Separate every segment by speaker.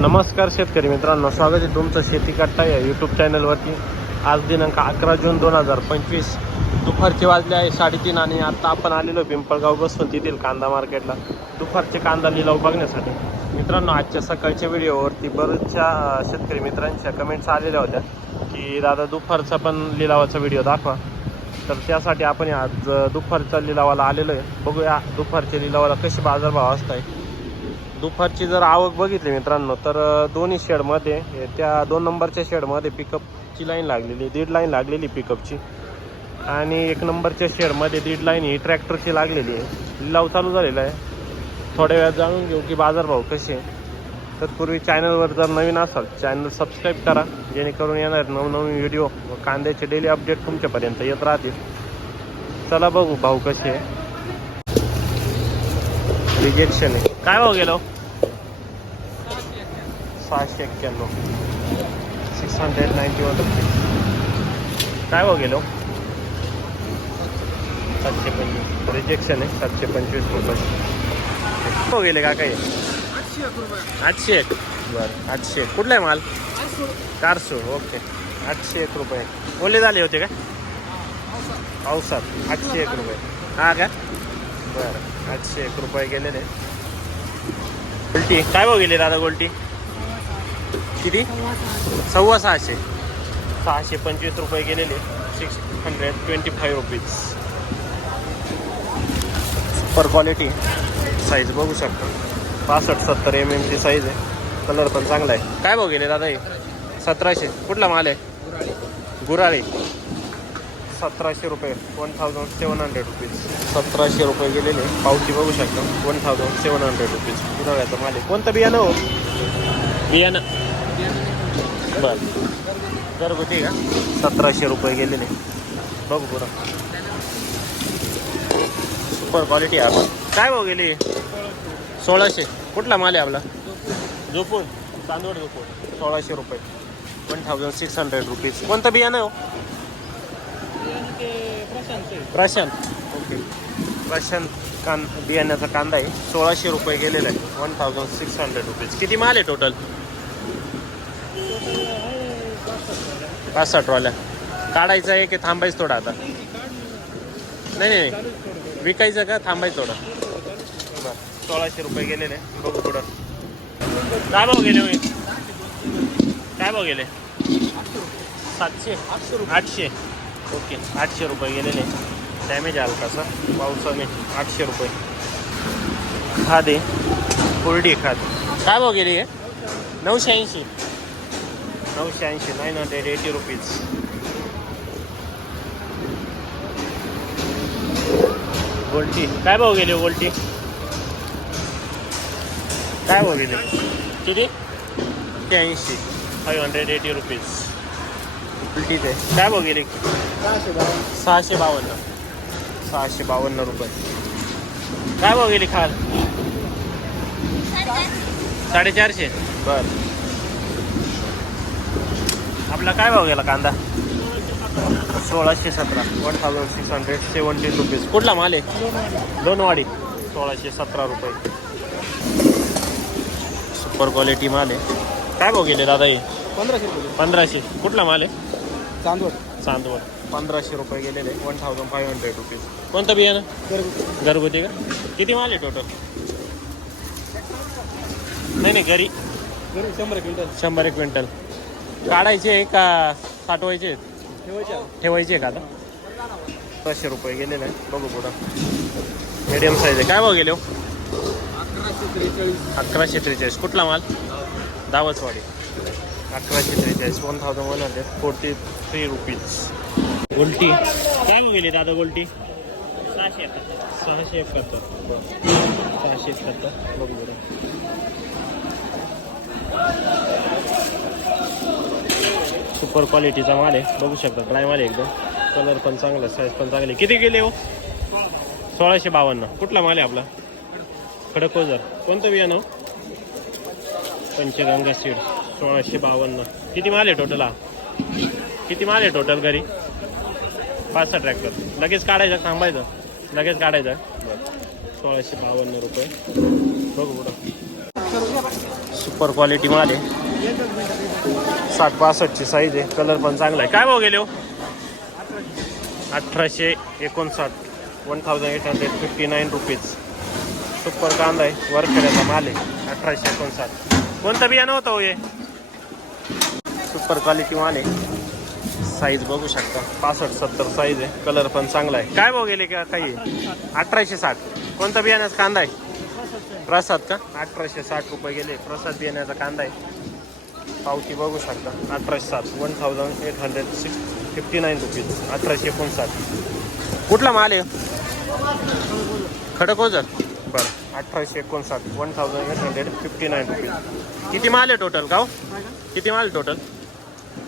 Speaker 1: नमस्कार शेतकरी मित्रांनो स्वागत आहे तुमचं शेती कट्टा या यूट्यूब चॅनलवरती आज दिनांक अकरा जून दोन हजार पंचवीस. दुपारचे वाजले आहे साडेतीन आणि आता आपण आलेलो पिंपळगाव बसून तेथील कांदा मार्केटला. दुपारचे कांदा लिलाव बघण्यासाठी. मित्रांनो आजच्या सकाळच्या व्हिडिओवरती बरेचशा शेतकरी मित्रांच्या कमेंट्स आलेल्या होत्या की दादा दुपारचा पण लिलावाचा व्हिडिओ दाखवा. तर त्यासाठी आपण आज दुपारच्या लिलावाला आलेलो आहे. बघूया दुपारच्या लिलावाला कसे बाजारभाव असत आहे दुपारची जर आवक बघितली मित्रांनो तर दोन्ही शेडमध्ये त्या दोन नंबरच्या शेडमध्ये पिकअपची लाईन लागलेली दीड लाईन लागलेली पिकअपची आणि एक नंबरच्या शेडमध्ये दीड लाईन ही ट्रॅक्टरची लागलेली आहे. लिलाव चालू झालेला आहे. थोड्या वेळात जाणून घेऊ की बाजारभाव कसे आहे. तत्पूर्वी चॅनलवर जर नवीन असाल चॅनल सबस्क्राईब करा जेणेकरून येणार नवनवीन व्हिडिओ व कांद्याचे डेली अपडेट तुमच्यापर्यंत येत राहतील. चला बघू भाऊ कसे आहे रिजेक्शन आहे. काय भाव गेलो? सहाशे एक्क्याण्णव. Six hundred ninety one rupees काय भाव गेलो? सातशे पंचवीस. रिजेक्शन आहे सातशे पंचवीस रुपये. भाव गेले का काही आठशे एक बरं. आठशे एक. कुठला आहे माल? चारशे. ओके. आठशे एक रुपये. ओले झाले होते का? पावसात. आठशे एक रुपये. हा का? बरं. आठशे एक रुपये गेलेले. गोल्टी. काय भाव गेली दादा गोल्टी? किती? सव्वा सहाशे. सहाशे पंचवीस रुपये गेलेले. Six hundred twenty five rupees super quality size बघू शकतो. पासष्ट सत्तर एम एमची साईज आहे. कलर पण चांगला आहे. काय भाव गेले दादा हे? सतराशे. कुठला माल आहे? गुराळी. सतराशे रुपये one thousand seven hundred rupees सतराशे रुपये गेलेले. पावती बघू शकता. One thousand seven hundred rupees उन्हाळ्याचं माल आहे. कोणतं बियाणं हो? बियाणं. बरं. घरगुती का? सतराशे रुपये गेलेले. बघू पुरा सुपर क्वालिटी आहे आपण काय भाव गेले? सोळाशे. कुठला माल आहे आपला? झोपून. तांदूळ झोपून. सोळाशे रुपये. One thousand six hundred rupees कोणतं बियाणं हो? प्रशांत. ओके. प्रशांत कान बियाण्याचा कांदा आहे. सोळाशे रुपये गेलेला आहे. One thousand six hundred rupees किती माल आहे टोटल पाच साठ वाल्या काढायचं आहे की थांबायचं थोडं आता? नाही नाही नाही. विकायचं का? थांबायचं थोडं. बरं. सोळाशे रुपये गेलेले बघू थोडं काय भाव गेले होय? काय भाव गेले? सातशे. आठशे. ओके आठशे रुपये गेलेले. डॅमेज आला हलकासा पावसाने आठशे रुपये. खाद कोरडी खाद. काय भाव गेली आहे नऊशे ऐंशी. नऊशे ऐंशी नाईन हंड्रेड एटी रुपीज गोल्टी काय भाव गेले हो गोल्टी काय भाव गेले? किती? ते ऐंशी. फाईव्ह हंड्रेड एटी रुपीज गोल्टीच आहे काय भाव गेले? सहाशे बावन्न. सहाशे बावन्न रुपये. काय भाव गेली खाल? साडेचारशे. बर. आपला काय भाव गेला कांदा? सोळाशे सतरा. One thousand six hundred seventeen rupees कुठला माल आहे? दोनवाडी सोळाशे सतरा रुपये. सुपर क्वालिटी माल आहे. काय भाव गेले दादा हे?
Speaker 2: पंधराशे
Speaker 1: पंधराशे. कुठला माल आहे?
Speaker 2: चांदवड.
Speaker 1: चांदवड. पंधराशे रुपये गेलेले one thousand five hundred rupees कोणतं बियाणं
Speaker 2: घरगुती.
Speaker 1: घरगुती का? किती माल आहे टोटल नाही नाही घरी.
Speaker 2: घरी शंभर क्विंटल.
Speaker 1: शंभर एक क्विंटल. काढायचे आहे का साठवायचे आहेत?
Speaker 2: ठेवायचे
Speaker 1: ठेवायचे आहे का आता? पाचशे रुपये गेलेले आहे बघू पुढं. मीडियम साईज आहे. काय भाव गेले हो?
Speaker 2: अकराशे त्रेचाळीस.
Speaker 1: अकराशे त्रेचाळीस. कुठला माल? दावचवाडी अकराशे त्रेचाळीस. One thousand one hundred forty three rupees गोल्टी. काय भाव गेली दादा गोल्टी? सहाशे एकाहत्तर. सहाशे एकाहत्तर. सहाशे एकाहत्तर बघू बरं. सुपर क्वालिटीचा माल आहे. बघू शकता ड्राय माल आहे एकदम. कलर पण चांगला साईज पण चांगली. किती गेले हो? सोळाशे बावन्न. कुठला माल आहे आपला? खडकोजर कोणतं बियाणं हो? पंचगंगा सीड सोळाशे बावन्न. किती माल आहे टोटल हा? किती माल आहे टोटल घरी? पाच सहा ट्रॅक्टर लगेच काढायचं थांबायचं. लगेच काढायचं. सोळाशे बावन्न रुपये. बघू पुढं. सुपर क्वालिटी माल आहे. साठ बासष्टची साईज आहे. कलर पण चांगला आहे. काय भाव गेले हो? अठराशे एकोणसाठ. One thousand eight hundred fifty nine rupees super कांदा आहे. वरखेड्याचा माल आहे. अठराशे एकोणसाठ. कोणता बियाणं होतं हो हे? सुपर क्वालिटी माल आहे. साईज बघू शकता. पासष्ट सत्तर साईज आहे. कलर पण चांगला आहे. काय भाव गेले का काही अठराशे साठ. कोणता बियाण्याचा कांदा आहे? प्रसाद का? अठराशे साठ रुपये गेले. प्रसाद बियाण्याचा कांदा आहे. पावती बघू शकता. अठराशे सात one thousand eight hundred six fifty nine rupees अठराशे एकोणसाठ. कुठला माल आहे? खडकोजर बरं. अठराशे एकोणसाठ. One thousand eight hundred fifty nine rupees किती माल आहे टोटल का हो? किती माल टोटल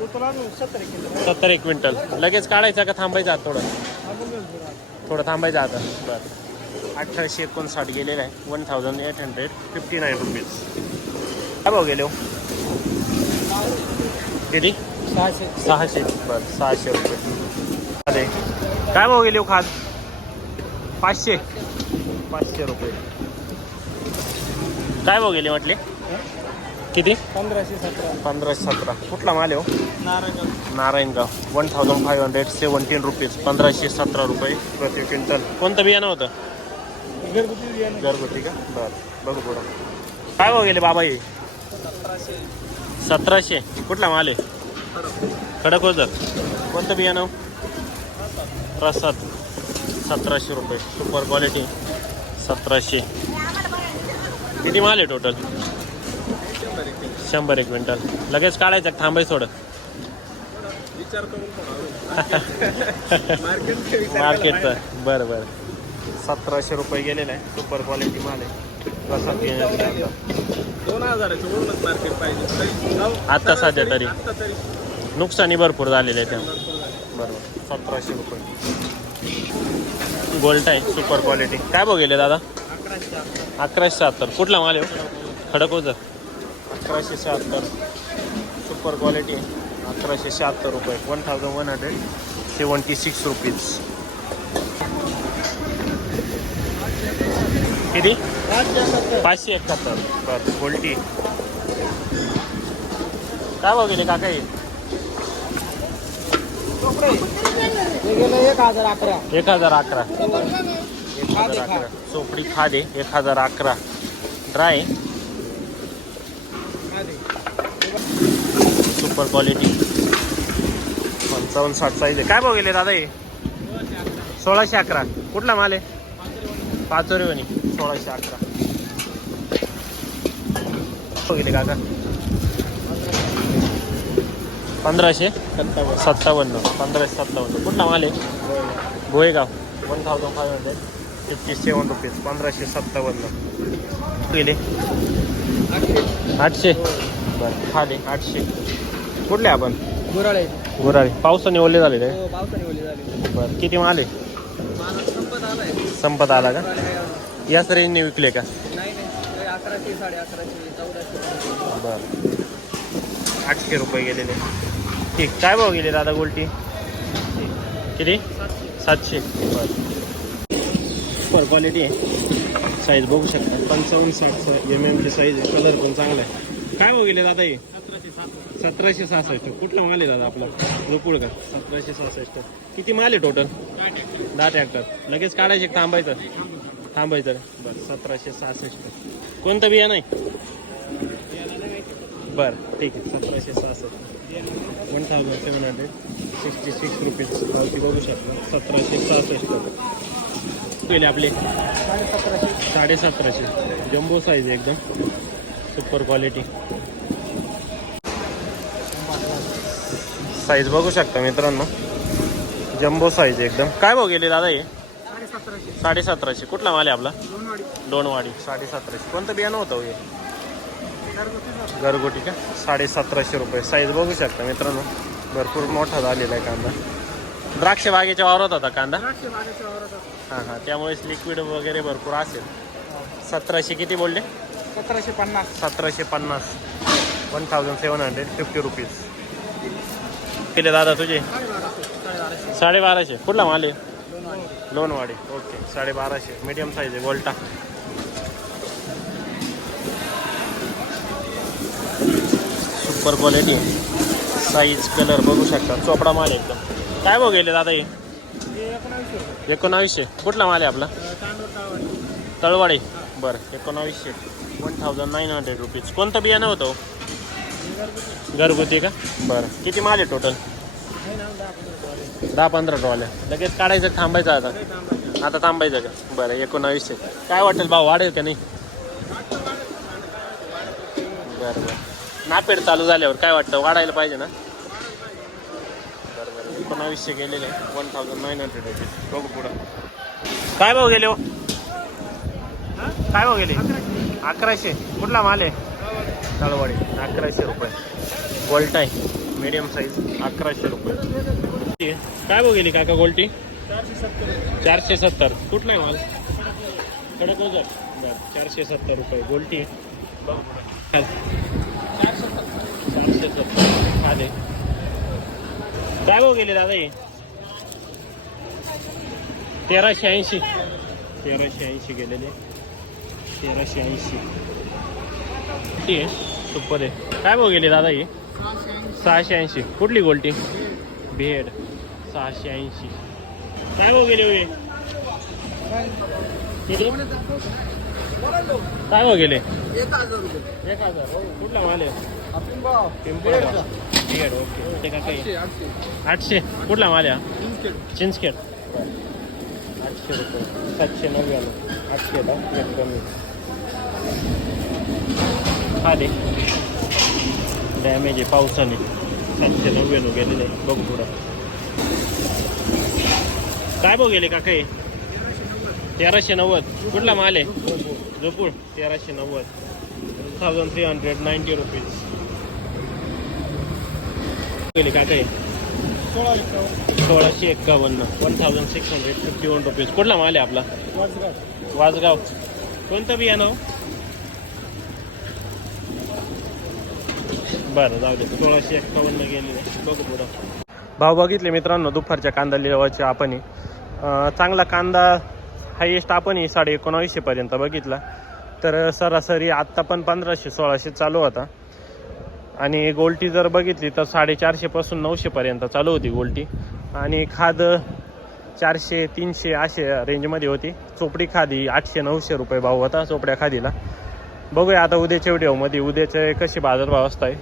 Speaker 1: सत्तर एक क्विंटल. लगेच काढायचा का थांबायचं आता थोडं? थोडं थांबायचं आता. बरं. अठराशे एकोणसाठ गेलेलं आहे. One thousand eight hundred fifty nine rupees काय भाव गेले हो? किती?
Speaker 2: सहाशे.
Speaker 1: सहाशे. बरं सहाशे रुपये. अरे काय भाव गेले हो खाद? पाचशे. पाचशे रुपये. काय भाव गेले म्हटले? किती?
Speaker 2: पंधराशे सतरा.
Speaker 1: पंधराशे सतरा. कुठला माल आहे हो?
Speaker 2: Narayan
Speaker 1: Narayangaon. One thousand five hundred seventeen rupees पंधराशे सतरा रुपये प्रति क्विंटल. कोणतं बियाणं होतं?
Speaker 2: घरगुती बियाणे.
Speaker 1: घरगुती का? बरं. बघू पुढं. काय भाव गेले बाबा हे?
Speaker 2: सतराशे.
Speaker 1: सतराशे. कुठला माल आहे? खडक होतं कोणतं बियाणं? प्रसाद. सतराशे रुपये. सुपर क्वालिटी सतराशे. किती माल आहे टोटल शंभर एक क्विंटल. लगेच काढायचं
Speaker 2: करून मार्केट
Speaker 1: मार्केटचं. बरं बरं. सतराशे रुपये गेलेलं आहे. सुपर क्वालिटी माल आहे.
Speaker 2: दोन हजाराच्या वरूनच मार्केट पाहिजे. तरी जाऊ.
Speaker 1: आता सध्या तरी. नुकसानी भरपूर झालेलं आहे त्या बरोबर. सतराशे रुपये. गोल्ट आहे. सुपर क्वालिटी काय गेले दादा? अकराशे शहात्तर कुठला माल आहे हो? खडकोजर अकराशे शहात्तर. सुपर क्वालिटी अकराशे शहात्तर रुपये. One thousand one hundred seventy six rupees किती? पाचशे एकाहत्तर. बरं गोल्टी. काय भाव गेले काका
Speaker 2: एक हजार अकरा
Speaker 1: एक हजार अकरा. एक हजार अकरा. चोपडी खादे एक हजार अकरा. ड्राय सुपर क्वालिटी पंचावन्न साठ साईज आहे. काय भाव गेले दादा हे? सोळाशे अकरा. कुठला माल आहे? पाचोरी वणी सोळाशे अकरा. गेले काका. पंधराशे.
Speaker 2: सत्तावन्न.
Speaker 1: सत्तावन्न. पंधराशे सत्तावन्न. कुठला माल आहे? Golegaon one thousand five hundred fifty seven rupees पंधराशे सत्तावन्न. गेले? आठशे. बरं. खाले आठशे. कुठले आपण?
Speaker 2: गुराळे.
Speaker 1: गुराळे. पावसाने ओले झालेले
Speaker 2: हो पावसाने ओली झाली.
Speaker 1: बरं किती माल आहे?
Speaker 2: संपत आलाय
Speaker 1: संपत आला का. याच रेंजने विकले का?
Speaker 2: नाही नाही. हे अकराशे साडे अकराशे चौदाशे.
Speaker 1: बरं. आठशे रुपये गेलेले. ठीक. काय भाव गेले दादा गोल्टी? किती? सातशे. बरं. सुपर क्वालिटी आहे. साईज बघू शकता. पंचावन्न साठ एम एमची साईज आहे. कलर पण चांगला आहे. काय भाव गेले दादा हे?
Speaker 2: सतराशे
Speaker 1: सहासष्ट. कुठला माल आहे दादा आपला? गोकुळ का? सतराशे सहासष्ट. किती माल आहे टोटल दहा ट्रॅक्टर लगेच काढायचे थांबायचं? थांबायचं बरं सतराशे सहासष्ट. कोणतं बिया नाही? बरं ठीक आहे. सतराशे सहासष्ट. One thousand seven hundred sixty six rupees पावती बघू शकता. सतराशे सहासष्ट. पहिले आपले.
Speaker 2: साडे सतराशे
Speaker 1: साडे सतराशे जम्बो साईज एकदम. सुपर क्वालिटी साईज बघू शकता मित्रांनो. जम्बो साईज एकदम. काय भाव गेले दादा हे?
Speaker 2: साडे सतराशे
Speaker 1: कुठला माल आहे आपला?
Speaker 2: दोनवाडी
Speaker 1: साडे सतराशे कोणतं बियाणं होतं हो हे? घरगुटी का? साडे सतराशे रुपये. साईज बघू शकता मित्रांनो. भरपूर मोठा झालेला आहे कांदा. द्राक्ष बागेच्या वावरात होता कांदा? हां हां. त्यामुळेच लिक्विड वगैरे भरपूर असेल. सतराशे किती बोलले?
Speaker 2: सतराशे पन्नास.
Speaker 1: सतराशे पन्नास. One thousand seven hundred fifty rupees केले दादा तुझे? साडेबाराशे. कुठला माल आहे?
Speaker 2: दोनवाडी
Speaker 1: लोनवाडी ओके साडेबाराशे. मिडियम मीडियम साईज आहे गोल्टा सुपर क्वालिटी साईज कलर बघू शकता. चोपडा माल एकदम. काय भाव गेले दादा हे? एकोणावीसशे. कुठला माल आहे आपला? तळवाडी. बरं एकोणावीसशे. One thousand nine hundred rupees कोणतं बियाणं होतं हो? घरगुती का? बरं. किती माल आहे टोटल दहा पंधरा ट्रॉल्या लगेच काढायचं थांबायचं आता. आता थांबायचं का? बरं एकोणावीसशे काय वाटेल भाव? वाढेल का नाही? बरं बरं. नापेड चालू झाल्यावर काय वाटतं? वाढायला पाहिजे ना? बरं बरं. एकोणावीसशे गेलेले one thousand nine hundred rupees बघू पुढं. काय भाव गेले हो? काय भाव गेले? अकराशे. कुठला माल आहे? तळवाडी अकराशे रुपये. गोल्ट आहे. मीडियम साईज अकराशे रुपये. काय गेली काका गोल्टी? चारशे सत्तर. कुठला आहे माल? कडक वजन बरं चारशे सत्तर रुपये. गोल्टी आहे. चारशे सत्तर. आले काय भाव गेले दादा हे? तेराशे ऐंशी. तेराशे ऐंशी गेलेले. तेराशे ऐंशी. ठीक आहे. सुपर आहे. काय भाव गेले दादा हे? सहाशे ऐंशी. कुठली गोल्टी? भेड. सहाशे ऐंशी. काय भाव गेले होय काय भाव गेले?
Speaker 2: एक हजार
Speaker 1: एक हजार कुठला माल आहे? पिंपळगाव भेड ओके. काही आठशे. कुठला माल आहे चिंचखेड. आठशे रुपये. सातशे नव्याण्णव. आठशे कमी. दे डॅमेज आहे पावसाने सातशे नव्याण्णव गेलेले आहे बघ पुढं काय भाऊ गेले काका तेराशे नव्वद कुठला माल आहे जोपूळ तेराशे नव्वद thousand three hundred ninety rupees गेले काका सोळाशे एक्कावन्न one thousand six hundred fifty one rupees कुठला माल आहे आपला वाजगाव कोणतं बियाणं हो? बरं जाऊ दे. सोळाशे एक्कावन्न गेलेले बघू पुढं. भाव बघितले मित्रांनो दुपारच्या कांदा लिलावाचे आपण चांगला कांदा हायेस्ट आपण साडे एकोणावीसशेपर्यंत बघितला. तर सरासरी आत्ता पण पंधराशे सोळाशे चालू होता. आणि गोल्टी जर बघितली तर साडेचारशेपासून नऊशेपर्यंत चालू होती गोल्टी. आणि खाद चारशे तीनशे असे रेंजमध्ये होती. चोपडी खादी आठशे नऊशे रुपये भाव होता चोपड्या खादीला. बघूया आता उद्याच्या व्हिडिओमध्ये उद्याचे कसे बाजारभाव असत आहे